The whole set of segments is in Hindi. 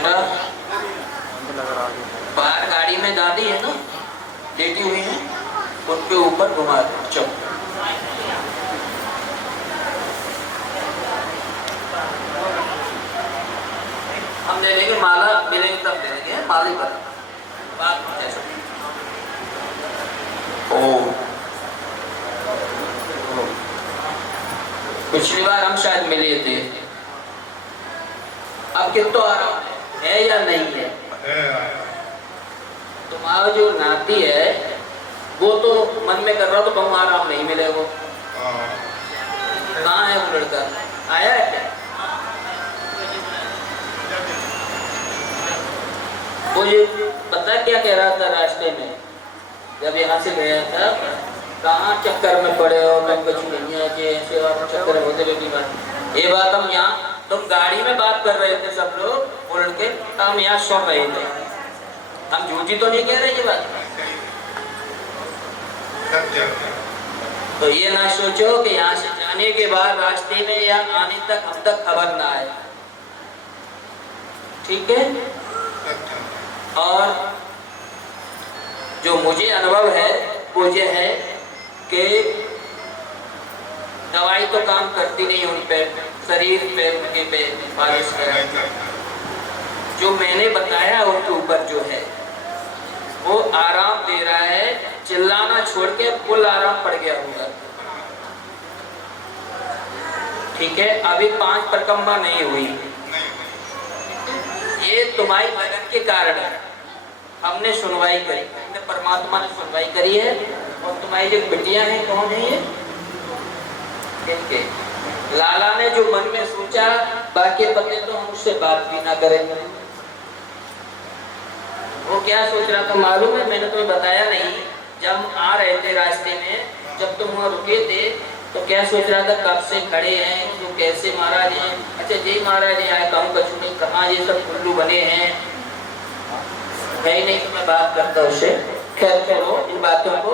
बेटा बाहर गाड़ी में दादी है ना, लेटी हुई है, उनके ऊपर घुमा दो। चलो हम ले लेंगे, माला मिलेंगे तब दे देंगे, माला ही पर बात कैसे। पिछली बार हम शायद मिले थे, अब कितना आराम है या नहीं है? तुम्हारा जो नाती है वो तो मन में कर रहा तो बहु आराम नहीं मिलेगा। कहाँ है वो लड़का, आया है क्या? वो ये पता क्या कह रहा था रास्ते में जब यहाँ से गया था, कहाँ चक्कर में पड़े हो तुम, कुछ नहीं है कि ऐसे और चक्कर होते रहती बात। ये बात हम यहाँ, तुम गाड़ी में बात कर रहे थे सब लोग बोल के, हम यहाँ सुन रहे थे, हम झूठी तो नहीं कह रहे ये बात। तो ये ना सोचो कि यहाँ से जाने के बाद रास्ते में या आने तक हम तक खबर ना आए, ठीक है? और जो मुझे अनुभव है वो ये है कि दवाई तो काम करती नहीं उन पे, शरीर पे उनके पे बारिश है। जो मैंने बताया उनके ऊपर जो है वो आराम दे रहा है, चिल्लाना छोड़ के फुल आराम पड़ गया होगा, ठीक है? अभी 5 परिक्रमा नहीं हुई, ये तुम्हारी भजन के कारण है। हमने सुनवाई करी, हमने परमात्मा ने सुनवाई करी है। और तुम्हारी जो बिटिया है कौन है ये? इनके लाला ने जो मन में सोचा, बाकी पते तो हम उससे बात भी ना करें। वो क्या सोच रहा था मालूम है? मैंने तुम्हें बताया नहीं, जब हम आ रहे थे रास्ते में, जब तुम वहाँ रुके थे तो क्या सोच रहा था, कब से खड़े हैं तो कैसे महाराज हैं, अच्छा जय महाराज ने आया कहूँ कछु नहीं, कहाँ ये सब कुल्लू बने हैं, है ही नहीं तो मैं बात करता उससे। खैर छोड़ो इन बातों को।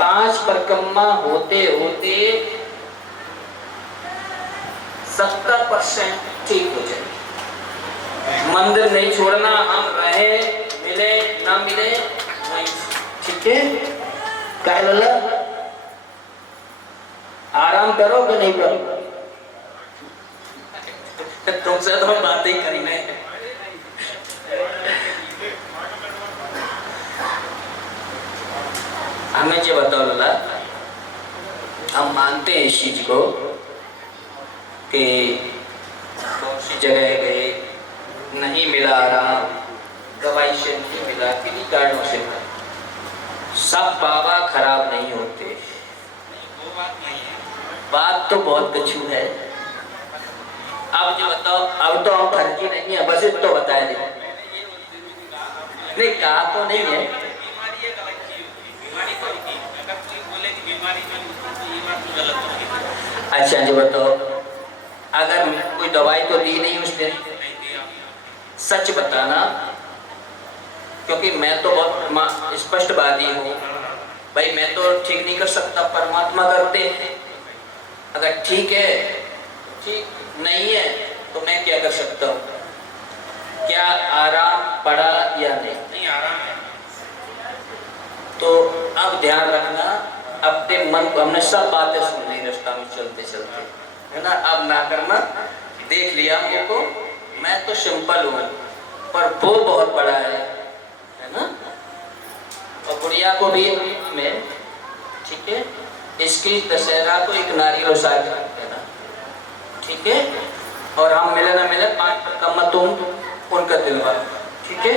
5 परिक्रमा होते होते 70% ठीक हो जाए। मंदिर नहीं छोड़ना, हम रहे मिले ना मिले नहीं, ठीक है? क्या बोला, आराम करो कि नहीं करो? तुमसे तो हम बातें ही करी नहीं। हमें जो बताओ लला, हम मानते हैं इस चीज को कि बहुत सी जगह गए नहीं मिला आराम, दवाई से नहीं मिला, किन्हीं कारणों से मिला। सब बाबा खराब नहीं होते, बात तो बहुत कछु है। अब जो बताओ, अब तो हम फर्जी नहीं है, बस तो बताया नहीं, कहा तो नहीं है। अच्छा जी बताओ, अगर कोई दवाई तो दी नहीं उसने, सच बताना, क्योंकि मैं तो बहुत स्पष्टवादी हूँ भाई, मैं तो ठीक नहीं कर सकता, परमात्मा करते हैं। अगर ठीक है ठीक, नहीं है तो मैं क्या कर सकता हूँ? क्या आराम पड़ा या नहीं? नहीं आराम है। तो अब ध्यान रखना, अपने मन को, हमने सब बातें सुन ली रास्ता में चलते चलते, है ना? अब ना करना, देख लिया मुझको, मैं तो सिंपल हूँ पर वो बहुत बड़ा है ना? और गुड़िया को भी में, ठीक है? इसकी दशहरा को एक नारियल साथ रखते ना, ठीक है? और हम मिले ना मिले 5 परिक्रमा तुम उनका दिलवा, ठीक है?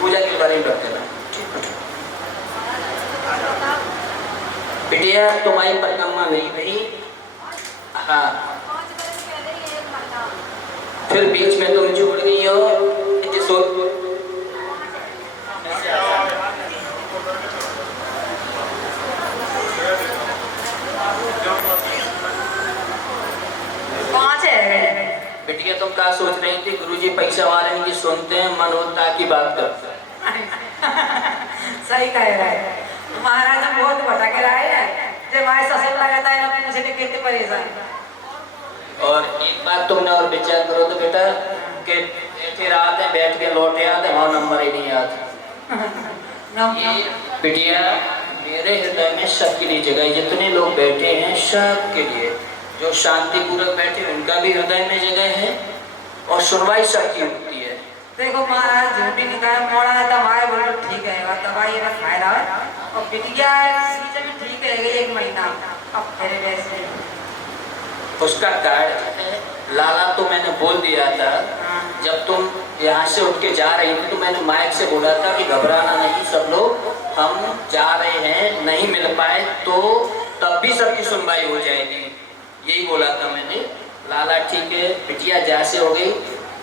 पूजा के बारे में रख देना, ठीक है? बिटिया तुम्हारी परिक्रमा नहीं रही, हाँ, फिर बीच में तुम जुड़ गई हो, बिटिया तुम क्या सोच रही थी? गुरुजी पैसा वाले की सुनते हैं, मन होता की बात करते हैं। सही कह रहे हैं महाराज, बहुत भटक रहा है। जब हमारे ससुर लगाता है तुमसे भी कितने परेशान। और एक बात तुमने और विचार करो तो बेटा कि बैठे रात में बैठ के लौटे आते वहाँ नंबर ही नहीं आता। ये बिटिया मेरे हृदय में सबके लिए जगह है। जितने लोग बैठे हैं सबके लिए, जो शांतिपूर्वक बैठे उनका भी हृदय में जगह है और सुनवाई सबकी होती है। देखो महाराज झूठी निकाय मोड़ा है तो हमारे बोलो ठीक है और दवाई का फायदा है और बिटिया सीजन में ठीक है 1 महीना अब फिर वैसे उसका कार्ड है लाला। तो मैंने बोल दिया था जब तुम यहाँ से उठ के जा रही थी तो मैंने माइक से बोला था कि घबराना नहीं सब लोग, हम जा रहे हैं, नहीं मिल पाए तो तब भी सबकी सुनवाई हो जाएगी, यही बोला था मैंने। लाला ठीक है, बिटिया जैसे हो गई।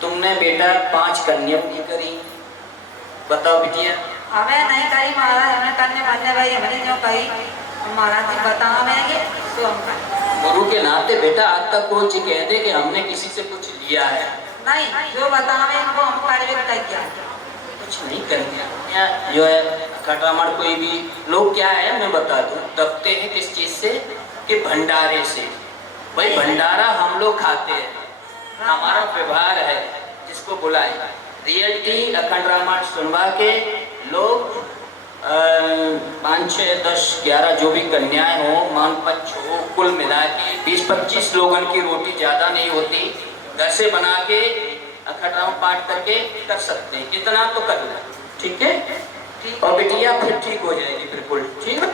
तुमने बेटा 5 कन्या भी करी, बताओ बिटिया। हमें नहीं करी महाराज, हमें करने वाले भाई हमने जो कही महाराज जी बताना मैंने तो हम करें। गुरु के नाते बेटा आज तक कोई चीज कह दे कि हमने किसी से कुछ लिया है नहीं, जो बतावे इनको हम कार्य किया कुछ नहीं करेंगे। जो है खटामड़ कोई भी लोग क्या है मैं बता दूं, दबते हैं किस चीज से कि भंडारे से। भाई भंडारा हम लोग खाते हैं, हमारा व्यवहार है जिसको बुलाए। रियलिटी अखंड रामायण सुनवा के लोग 5, 6, 10, 11 जो भी कन्याएं हो, मान पक्ष हो, कुल मिला के 20-25 लोगों की रोटी ज़्यादा नहीं होती, घर से बना के अखंड राम पाठ करके कर सकते हैं, इतना तो कर लें, ठीक है। और बिटिया फिर ठीक हो जाएगी बिल्कुल, ठीक है।